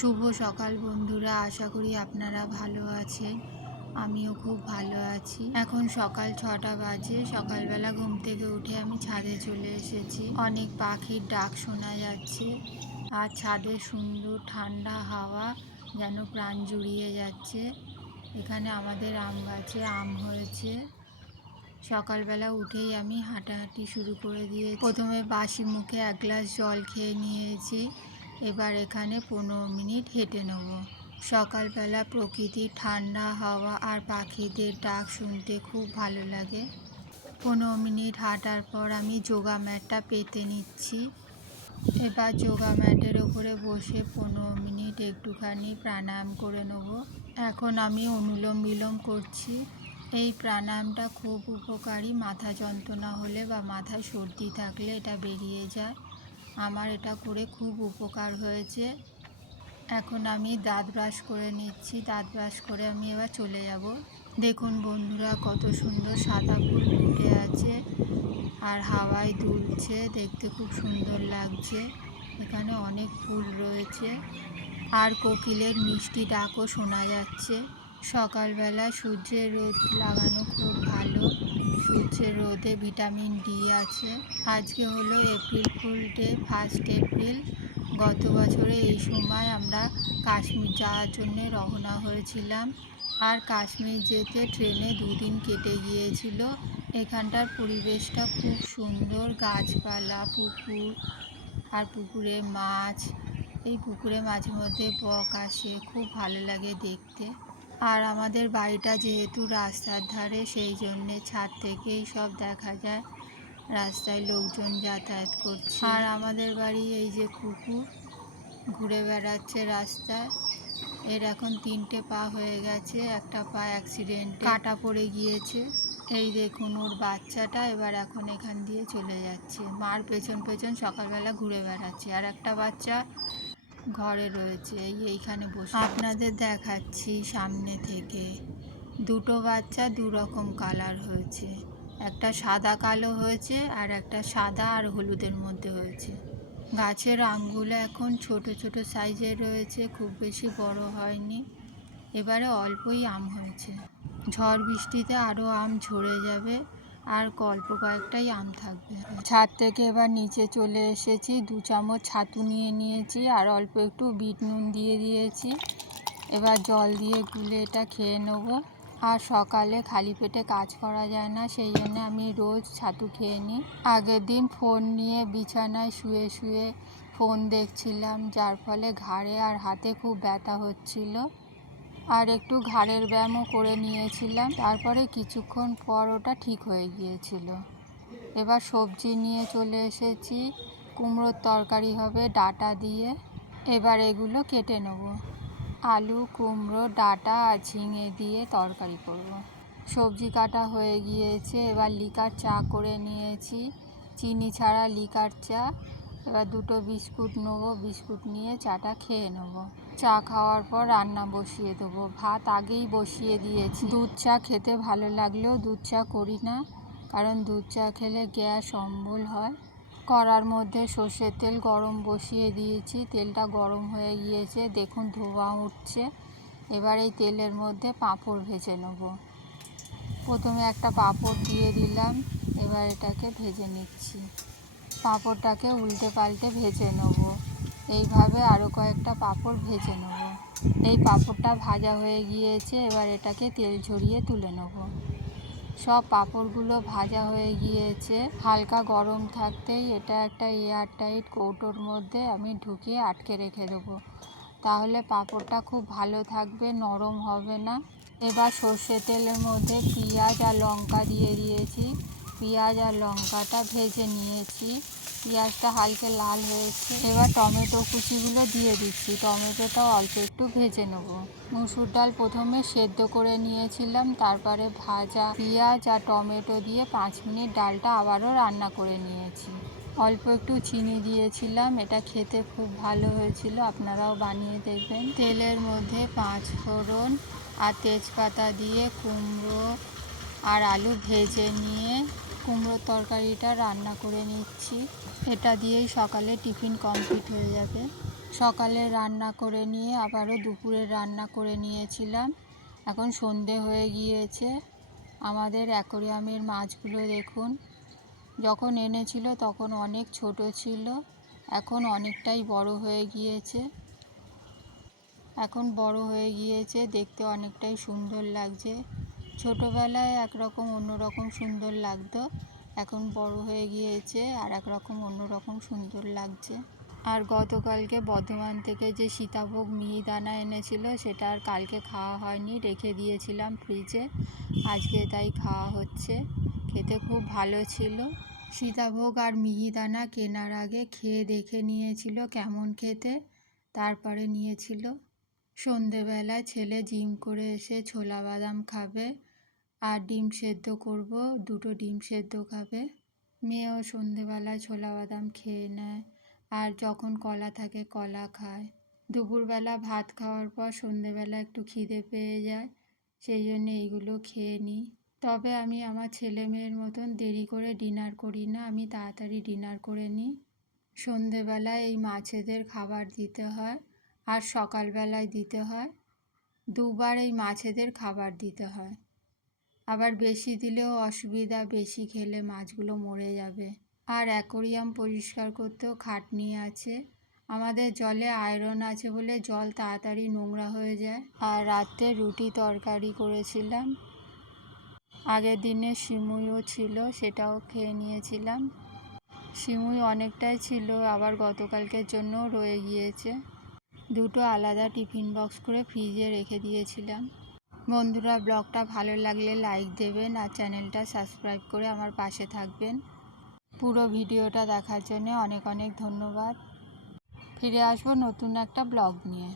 শুভ সকাল বন্ধুরা, আশা করি আপনারা ভালো আছেন। আমিও খুব ভালো আছি। এখন সকাল ছটা বাজে, সকালবেলা ঘুম থেকে উঠে আমি ছাদে চলে এসেছি। অনেক পাখির ডাক শোনা যাচ্ছে আর ছাদে সুন্দর ঠান্ডা হাওয়া যেন প্রাণ জুড়িয়ে যাচ্ছে। এখানে আমাদের আম গাছে আম হয়েছে। সকালবেলা উঠেই আমি হাঁটাহাঁটি শুরু করে দিয়েছি। প্রথমে বাসি মুখে এক গ্লাস জল খেয়ে নিয়েছি। এবার এখানে পনেরো মিনিট হেঁটে নেব। সকালবেলা প্রকৃতির ঠান্ডা হাওয়া আর পাখিদের ডাক শুনতে খুব ভালো লাগে। পনেরো মিনিট হাঁটার পর আমি যোগা ম্যাটটা পেতে নিচ্ছি। এবার যোগা ম্যাটের ওপরে বসে পনেরো মিনিট একটুখানি প্রাণায়াম করে নেব। এখন আমি অনুলোম বিলোম করছি। এই প্রাণায়ামটা খুব উপকারী, মাথা যন্ত্রণা হলে বা মাথায় সর্দি থাকলে এটা বেরিয়ে যায়। আমার এটা করে খুব উপকার হয়েছে। এখন আমি দাঁত ব্রাশ করে নিচ্ছি, দাঁত ব্রাশ করে আমি এবার চলে যাব। দেখুন বন্ধুরা, কত সুন্দর সাদা ফুল ফুটে আছে আর হাওয়ায় দুলছে, দেখতে খুব সুন্দর লাগছে। এখানে অনেক ফুল রয়েছে আর কোকিলের মিষ্টি ডাকও শোনা যাচ্ছে। সকালবেলা সূর্যের রোদ লাগানো খুব ভালো। সূর্যের রোদে ভিটামিন ডি আছে। আজকে হলো April fool day, first April. গত বছরে এই সময় আমরা কাশ্মীর যাওয়ার জন্য রওনা হয়েছিলাম। আর কাশ্মীর যেতে ট্রেনে দুদিন কেটে গিয়েছিল। এখানটার পরিবেশটা খুব সুন্দর, গাছপালা, পুকুর, আর পুকুরে মাছ। এই পুকুরে মাঝে মধ্যে বক আসে, খুব ভালো লাগে দেখতে। আর আমাদের বাড়িটা যেহেতু রাস্তার ধারে, সেই জন্যে ছাদ থেকেই সব দেখা যায়। রাস্তায় লোকজন যাতায়াত করছে। আর আমাদের বাড়ি এই যে কুকুর ঘুরে বেড়াচ্ছে রাস্তায়, এর এখন তিনটে পা হয়ে গেছে, একটা পা অ্যাক্সিডেন্ট কাটা পড়ে গিয়েছে। এই দেখুন ওর বাচ্চাটা এবার এখন এখান দিয়ে চলে যাচ্ছে। মার পেছন পেছন সকালবেলা ঘুরে বেড়াচ্ছে। আর একটা বাচ্চা ঘরে রয়েছে। এই এইখানে বসে আপনাদের দেখাচ্ছি সামনে থেকে। দুটো বাচ্চা দু রকম কালার হয়েছে। একটা সাদা কালো হয়েছে আর একটা সাদা আর হলুদের মধ্যে হয়েছে। গাছের আমগুলো এখন ছোট ছোট সাইজের রয়েছে, খুব বেশি বড় হয়নি। এবারে অল্পই আম হয়েছে। ঝড় বৃষ্টিতে আরও আম ঝরে যাবে। আর অল্প কয়েকটাই আম থাকবে। ছাদ থেকে এবার নিচে চলে এসেছি। দু চামচ ছাতু নিয়ে নিয়েছি আর অল্প একটু বিট নুন দিয়ে দিয়েছি। এবার জল দিয়ে গুলে এটা খেয়ে নেব। আর সকালে খালি পেটে কাজ করা যায় না, সেই জন্য আমি রোজ ছাতু খেয়ে নিই। আগের দিন ফোন নিয়ে বিছানায় শুয়ে শুয়ে ফোন দেখছিলাম, যার ফলে ঘাড়ে আর হাতে খুব ব্যথা হচ্ছিল। আর একটু ঘাড়ের ব্যায়ামও করে নিয়েছিলাম। তারপরে কিছুক্ষণ পর ওটা ঠিক হয়ে গিয়েছিল। এবার সবজি নিয়ে চলে এসেছি। কুমড়োর তরকারি হবে, ডাটা দিয়ে। এবার এগুলো কেটে নেব। আলু, কুমড়ো, ডাঁটা আর ঝিঙে দিয়ে তরকারি করব। সবজি কাটা হয়ে গিয়েছে। এবার লিকার চা করে নিয়েছি। চিনি ছাড়া লিকার চা এবার দুটো বিস্কুট নেব, বিস্কুট নিয়ে চাটা খেয়ে নেব। চা খাওয়ার পর রান্না বসিয়ে দেবো। ভাত আগেই বসিয়ে দিয়েছি। দুধ চা খেতে ভালো লাগলেও দুধ চা করি না, কারণ দুধ চা খেলে গ্যাস অম্বল হয়। কড়ার মধ্যে সর্ষের তেল গরম বসিয়ে দিয়েছি। তেলটা গরম হয়ে গিয়েছে, দেখুন ধোঁয়া উঠছে। এবার এই তেলের মধ্যে পাঁপড় ভেজে নেব। প্রথমে একটা পাঁপড় দিয়ে দিলাম, এবার এটাকে ভেজে নিচ্ছি। পাঁপড়টাকে উল্টে পাল্টে ভেজে নেব। এইভাবে আরও কয়েকটা পাঁপড় ভেজে নেব। এই পাঁপড়টা ভাজা হয়ে গিয়েছে, এবার এটাকে তেল ঝরিয়ে তুলে নেব। সব পাঁপড়গুলো ভাজা হয়ে গিয়েছে। হালকা গরম থাকতেই এটা একটা এয়ার টাইট কৌটোর মধ্যে আমি ঢুকিয়ে আটকে রেখে দেবো। তাহলে পাঁপড়টা খুব ভালো থাকবে, নরম হবে না। এবার সর্ষে তেলের মধ্যে পেঁয়াজ আর লঙ্কা দিয়ে দিয়েছি। পেঁয়াজ আর লঙ্কাটা ভেজে নিয়েছি। পেঁয়াজটা হালকা লাল হয়েছে। এবার টমেটো কুচিগুলো দিয়ে দিচ্ছি। টমেটোটা অল্প একটু ভেজে নেব। মুসুর ডাল প্রথমে সেদ্ধ করে নিয়েছিলাম, তারপরে ভাজা পেঁয়াজ আর টমেটো দিয়ে পাঁচ মিনিট ডালটা আবারও রান্না করে নিয়েছি। অল্প একটু চিনি দিয়েছিলাম, এটা খেতে খুব ভালো হয়েছিল, আপনারাও বানিয়ে দেখবেন। তেলের মধ্যে পাঁচ ফোড়ন আর তেজপাতা দিয়ে কুমড়ো আর আলু ভেজে নিয়ে কুমড়োর তরকারিটা রান্না করে নিচ্ছি। এটা দিয়েই সকালে টিফিন কমপ্লিট হয়ে যাবে। সকালে রান্না করে নিয়ে আবারও দুপুরে রান্না করে নিয়েছিলাম। এখন সন্ধে হয়ে গিয়েছে। আমাদের অ্যাকোরিয়ামের মাছগুলো দেখুন। যখন এনেছিল তখন অনেক ছোট ছিল। এখন অনেকটাই বড় হয়ে গিয়েছে। এখন বড় হয়ে গিয়েছে। দেখতে অনেকটাই সুন্দর লাগছে। ছোটোবেলায় একরকম অন্যরকম সুন্দর লাগতো, এখন বড় হয়ে গিয়েছে আর একরকম অন্যরকম সুন্দর লাগছে। আর গতকালকে বর্ধমান থেকে যে সীতাভোগ মিহিদানা এনেছিল, সেটা আর কালকে খাওয়া হয়নি, রেখে দিয়েছিলাম ফ্রিজে। আজকে তাই খাওয়া হচ্ছে, খেতে খুব ভালো ছিল। সীতাভোগ আর মিহিদানা কেনার আগে খেয়ে দেখে নিয়েছিল কেমন খেতে, তারপরে নিয়েছিল। সন্ধেবেলায় ছেলে জিম করে এসে ছোলা বাদাম খাবে আর ডিম সেদ্ধ করব, দুটো ডিম সেদ্ধ খাবে। মেয়েও সন্ধেবেলায় ছোলা বাদাম খেয়ে নেয় আর যখন কলা থাকে কলা খায়। দুপুরবেলা ভাত খাওয়ার পর সন্ধেবেলা একটু খিদে পেয়ে যায়, সেই জন্য এইগুলো খেয়ে নিই। তবে আমি আমার ছেলে মেয়ের মতন দেরি করে ডিনার করি না, আমি তাড়াতাড়ি ডিনার করে নিই। সন্ধেবেলায় এই মাছেদের খাবার দিতে হয় আর সকালবেলায় দিতে হয়। দুবার এই মাছেদের খাবার দিতে হয়। আবার বেশি দিলেও অসুবিধা, বেশি খেলে মাছগুলো মরে যাবে। আর অ্যাকোরিয়াম পরিষ্কার করতেও খাটনি আছে। আমাদের জলে আয়রন আছে বলে জল তাড়াতাড়ি নোংরা হয়ে যায়। আর রাত্রে রুটি তরকারি করেছিলাম। আগের দিনে শিমুইও ছিল, সেটাও খেয়ে নিয়েছিলাম। শিমুই অনেকটাই ছিল, আবার গতকালকের জন্য রয়ে গিয়েছে। দুটো আলাদা টিফিন বক্স করে ফ্রিজে রেখে দিয়েছিলাম। বন্ধুরা, ব্লগটা ভালো লাগলে লাইক দেবেন আর চ্যানেলটা সাবস্ক্রাইব করে আমার পাশে থাকবেন। পুরো ভিডিওটা দেখার জন্য অনেক অনেক ধন্যবাদ। ফিরে আসব নতুন একটা ব্লগ নিয়ে।